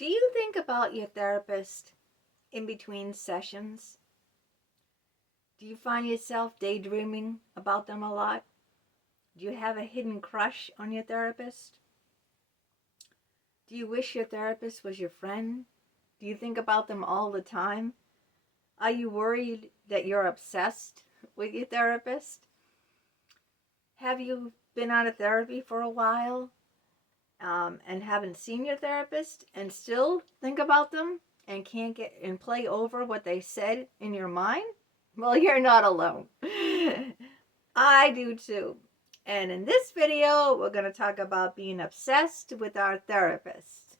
Do you think about your therapist in between sessions? Do you find yourself daydreaming about them a lot? Do you have a hidden crush on your therapist? Do you wish your therapist was your friend? Do you think about them all the time? Are you worried that you're obsessed with your therapist? Have you been out of therapy for a while and haven't seen your therapist and still think about them and can't get and play over what they said in your mind? Well, you're not alone. I do too. And in this video, we're going to talk about being obsessed with our therapist.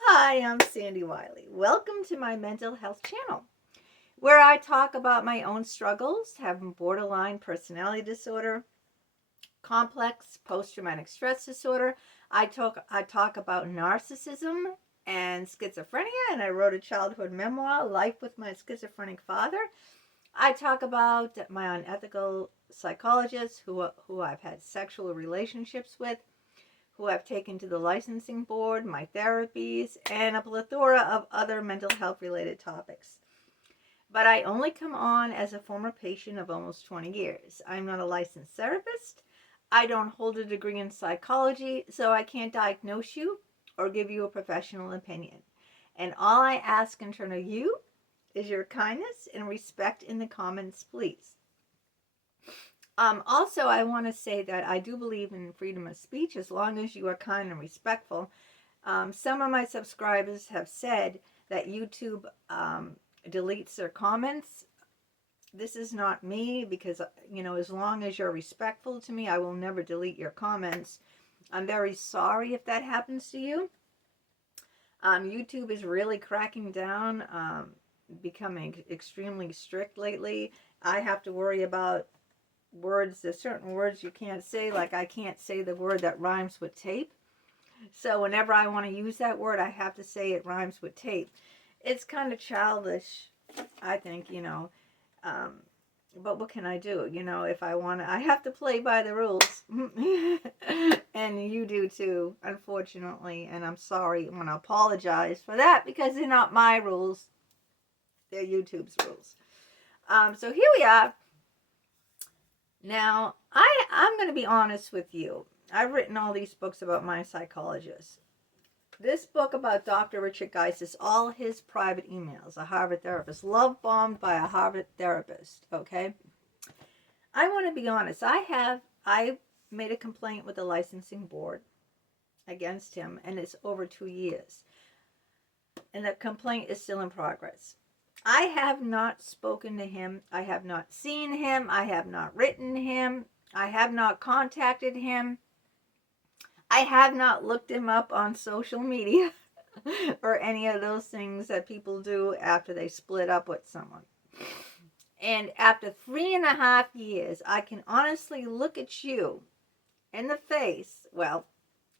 Hi, I'm Sandy Wyllie. Welcome to my mental health channel, where I talk about my own struggles, having borderline personality disorder, complex post-traumatic stress disorder. I talk about narcissism and schizophrenia, and I wrote a childhood memoir, Life with My Schizophrenic Father. I talk about my unethical psychologists who I've had sexual relationships with, who I've taken to the licensing board, my therapies, and a plethora of other mental health related topics. But I only come on as a former patient of almost 20 years. I'm not a licensed therapist. I don't hold a degree in psychology, so I can't diagnose you or give you a professional opinion. And all I ask in turn of you is your kindness and respect in the comments, please. Also, I want to say that I do believe in freedom of speech as long as you are kind and respectful. Some of my subscribers have said that YouTube deletes their comments. This is not me because, as long as you're respectful to me, I will never delete your comments. I'm very sorry if that happens to you. YouTube is really cracking down, becoming extremely strict lately. I have to worry about words. There's certain words you can't say, like I can't say the word that rhymes with tape. So whenever I want to use that word, I have to say it rhymes with tape. It's kind of childish, I think, but what can I do? If I want to, I have to play by the rules. And you do too, unfortunately. And I'm sorry. I want to apologize for that because they're not my rules. They're YouTube's rules. So here we are. Now, I'm going to be honest with you. I've written all these books about my psychologist. This book about Dr. Richard Geist is all his private emails, a Harvard therapist, love bombed by a Harvard therapist, okay? I want to be honest. I made a complaint with the licensing board against him, and it's over 2 years. And the complaint is still in progress. I have not spoken to him. I have not seen him. I have not written him. I have not contacted him. I have not looked him up on social media or any of those things that people do after they split up with someone. And after 3.5 years, I can honestly look at you in the face, well,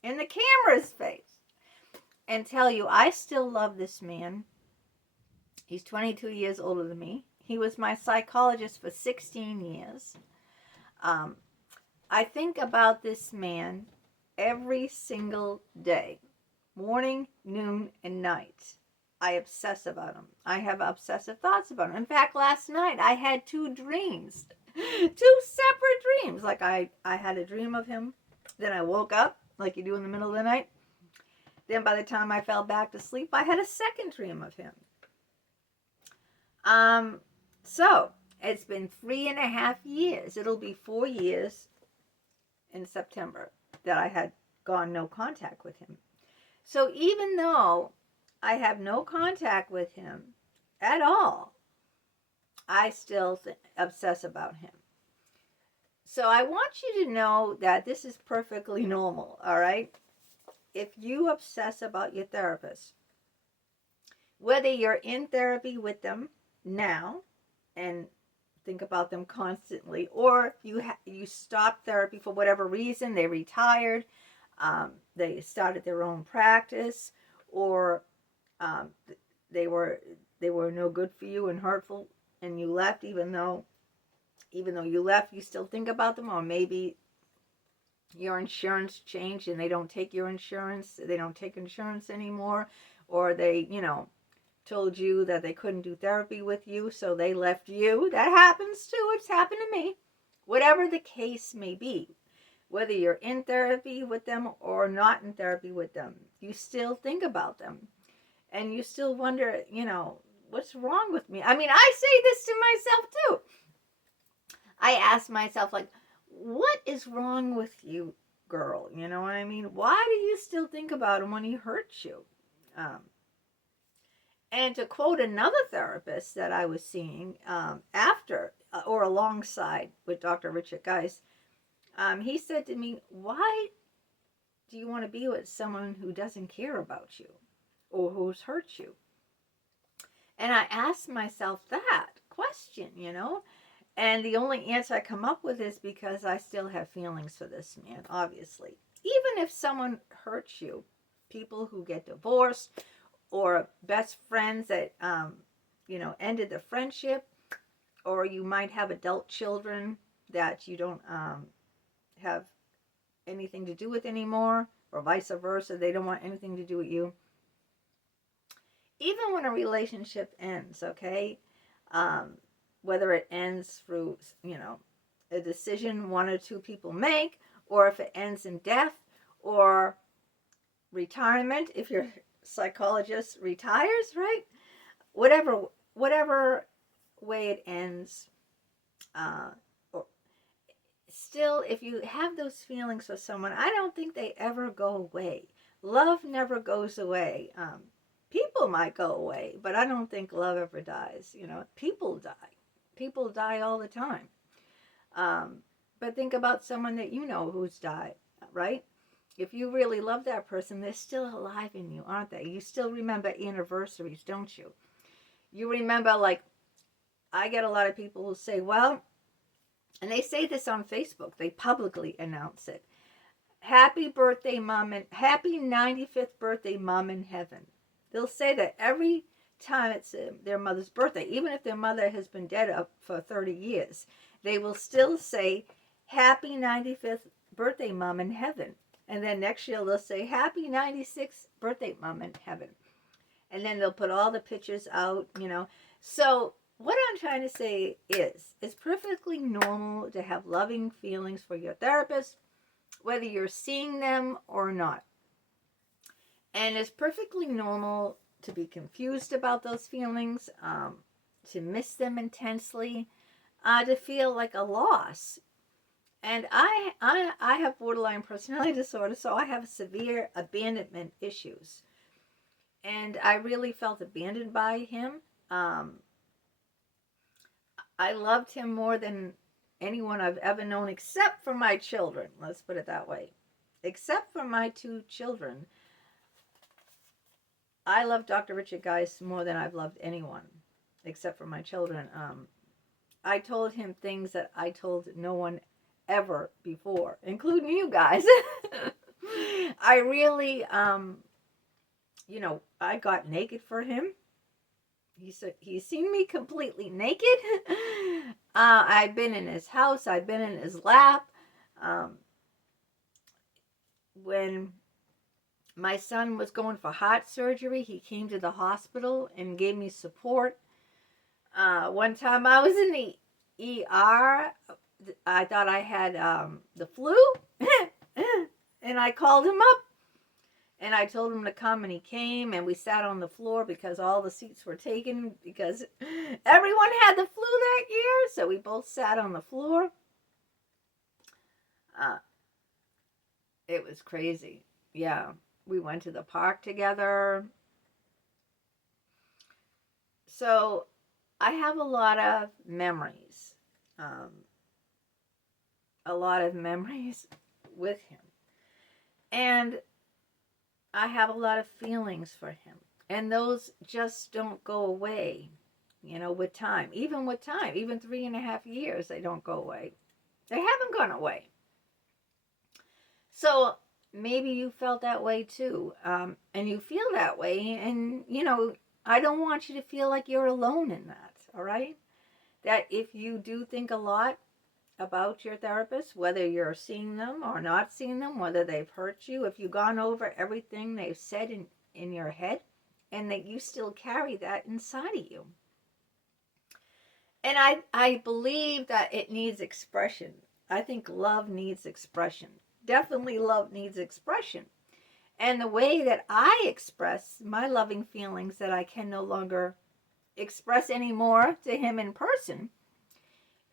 in the camera's face, and tell you I still love this man. He's 22 years older than me. He was my psychologist for 16 years. I think about this man every single day, morning, noon, and night. I obsess about him. I have obsessive thoughts about him. In fact, last night I had 2 dreams, 2 separate dreams. Like I had a dream of him, then I woke up, like you do in the middle of the night. Then by the time I fell back to sleep, I had a second dream of him. So it's been 3.5 years. It'll be 4 years in September that I had gone no contact with him. So even though I have no contact with him at all, I still obsess about him. So I want you to know that this is perfectly normal, all right? If you obsess about your therapist, whether you're in therapy with them now and think about them constantly, or you stopped therapy for whatever reason, they retired, they started their own practice, or they were no good for you and hurtful, and you left. Even though you left, you still think about them. Or maybe your insurance changed and they don't take your insurance, they don't take insurance anymore, or they, told you that they couldn't do therapy with you, so they left you. That happens too. It's happened to me. Whatever the case may be, whether you're in therapy with them or not in therapy with them, you still think about them. And you still wonder, what's wrong with me? I mean, I say this to myself too. I ask myself, like, what is wrong with you, girl? You know what I mean? Why do you still think about him when he hurts you? And to quote another therapist that I was seeing after or alongside with Dr. Richard Geis, he said to me, why do you want to be with someone who doesn't care about you or who's hurt you? And I asked myself that question, and the only answer I come up with is because I still have feelings for this man, obviously. Even if someone hurts you, people who get divorced or best friends that, ended the friendship, or you might have adult children that you don't have anything to do with anymore, or vice versa, they don't want anything to do with you. Even when a relationship ends, okay, whether it ends through, a decision one or two people make, or if it ends in death or retirement, if your psychologist retires, right? Whatever way it ends, or still, if you have those feelings for someone, I don't think they ever go away. Love never goes away. People might go away, but I don't think love ever dies. People die. People die all the time. But think about someone that who's died, right? If you really love that person, they're still alive in you, aren't they? You still remember anniversaries, don't you? You remember, like, I get a lot of people who say, well, and they say this on Facebook, they publicly announce it. Happy birthday, Mom, and happy 95th birthday, Mom in heaven. They'll say that every time it's their mother's birthday, even if their mother has been dead up for 30 years, they will still say, happy 95th birthday, Mom in heaven. And then next year they'll say, happy 96th birthday, Mom in heaven. And then they'll put all the pictures out, So what I'm trying to say is, it's perfectly normal to have loving feelings for your therapist, whether you're seeing them or not. And it's perfectly normal to be confused about those feelings, to miss them intensely, to feel like a loss. And I have borderline personality disorder, so I have severe abandonment issues. And I really felt abandoned by him. I loved him more than anyone I've ever known, except for my children. Let's put it that way. Except for my two children. I love Dr. Richard Geis more than I've loved anyone, except for my children. I told him things that I told no one ever before, including you guys. I really, I got naked for him. He's seen me completely naked. I've been in his house. I've been in his lap. When my son was going for heart surgery, he came to the hospital and gave me support. One time I was in the ER. I thought I had the flu. And I called him up. And I told him to come, and he came, and we sat on the floor because all the seats were taken because everyone had the flu that year. So we both sat on the floor. It was crazy. Yeah. We went to the park together. So I have a lot of memories. A lot of memories with him. And I have a lot of feelings for him. And those just don't go away, with time. Even with time. Even 3.5 years, they don't go away. They haven't gone away. So maybe you felt that way too. And you feel that way. And, I don't want you to feel like you're alone in that. All right? That if you do think a lot about your therapist, whether you're seeing them or not seeing them, whether they've hurt you, if you've gone over everything they've said in your head and that you still carry that inside of you. And I believe that it needs expression. I think love needs expression. Definitely love needs expression. And the way that I express my loving feelings that I can no longer express anymore to him in person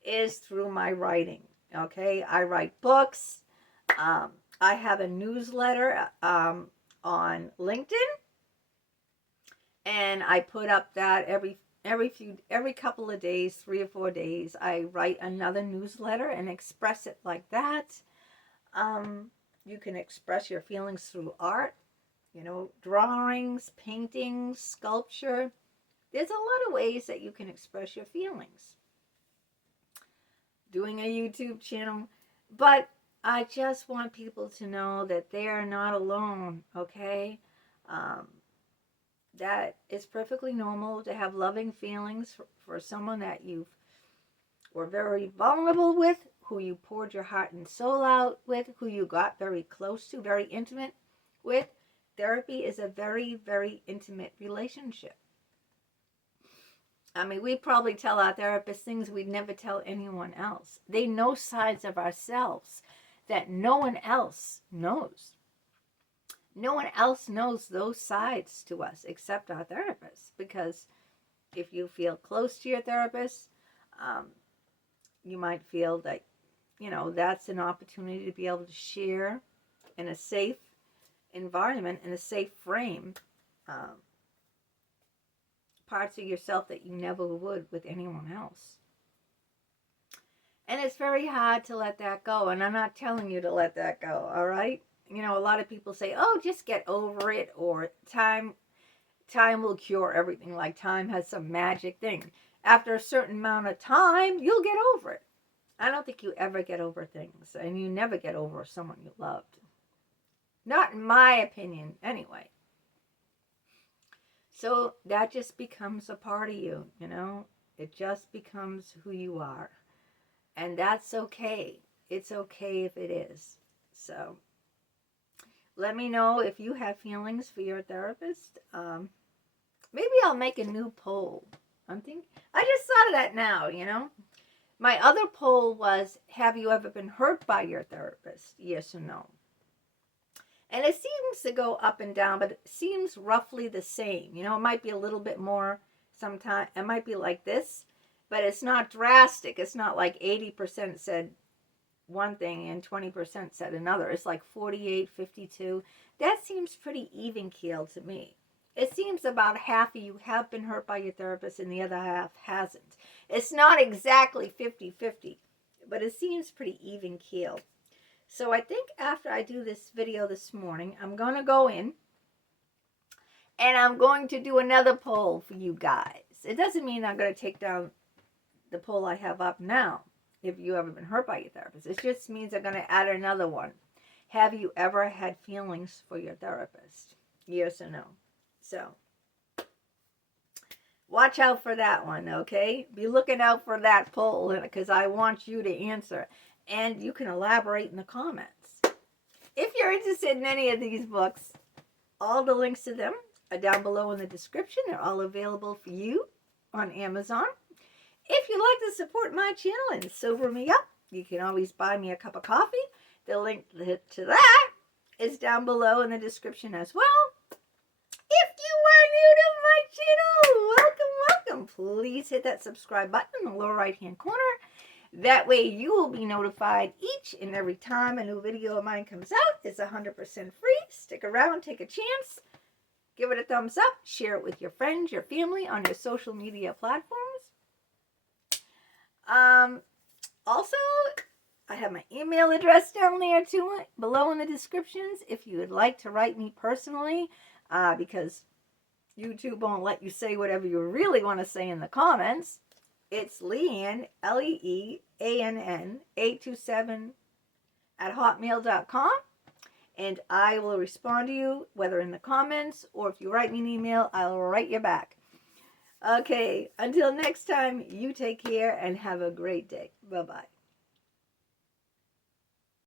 is through my writing. Okay, I write books. I have a newsletter on LinkedIn, and I put up that every couple of days, 3 or 4 days, I write another newsletter and express it like that. You can express your feelings through art, drawings, paintings, sculpture. There's a lot of ways that you can express your feelings. Doing a YouTube channel. But I just want people to know that they are not alone, okay? That it's perfectly normal to have loving feelings for someone that you were very vulnerable with, who you poured your heart and soul out with, who you got very close to, very intimate with. Therapy is a very, very intimate relationship. I mean, we probably tell our therapists things we'd never tell anyone else. They know sides of ourselves that no one else knows. No one else knows those sides to us except our therapists. Because if you feel close to your therapist, you might feel that, that's an opportunity to be able to share in a safe environment, in a safe frame, parts of yourself that you never would with anyone else. And it's very hard to let that go. And I'm not telling you to let that go, all right? A lot of people say, oh, just get over it, or time will cure everything, like time has some magic thing. After a certain amount of time, you'll get over it. I don't think you ever get over things, and you never get over someone you loved. Not in my opinion, anyway. So that just becomes a part of you, It just becomes who you are. And that's okay. It's okay if it is. So let me know if you have feelings for your therapist. Maybe I'll make a new poll. I just thought of that now, My other poll was, have you ever been hurt by your therapist? Yes or no? And it seems to go up and down, but it seems roughly the same. It might be a little bit more sometimes. It might be like this, but it's not drastic. It's not like 80% said one thing and 20% said another. It's like 48, 52. That seems pretty even-keeled to me. It seems about half of you have been hurt by your therapist and the other half hasn't. It's not exactly 50-50, but it seems pretty even-keeled. So I think after I do this video this morning, I'm going to go in and I'm going to do another poll for you guys. It doesn't mean I'm going to take down the poll I have up now, if you ever been hurt by your therapist. It just means I'm going to add another one. Have you ever had feelings for your therapist? Yes or no? So watch out for that one, okay? Be looking out for that poll, because I want you to answer. And you can elaborate in the comments. If you're interested in any of these books, all the links to them are down below in the description. They're all available for you on Amazon. If you'd like to support my channel and sober me up, you can always buy me a cup of coffee. The link to that is down below in the description as well. If you are new to my channel, welcome. Please hit that subscribe button in the lower right-hand corner. That way you will be notified each and every time a new video of mine comes out. It's 100% free. Stick around, take a chance. Give it a thumbs up. Share it with your friends, your family, on your social media platforms. Also, I have my email address down there too, below in the descriptions, if you would like to write me personally, because YouTube won't let you say whatever you really want to say in the comments. It's Leanne, Leann, 827 at hotmail.com. And I will respond to you, whether in the comments or if you write me an email, I'll write you back. Okay, until next time, you take care and have a great day. Bye-bye.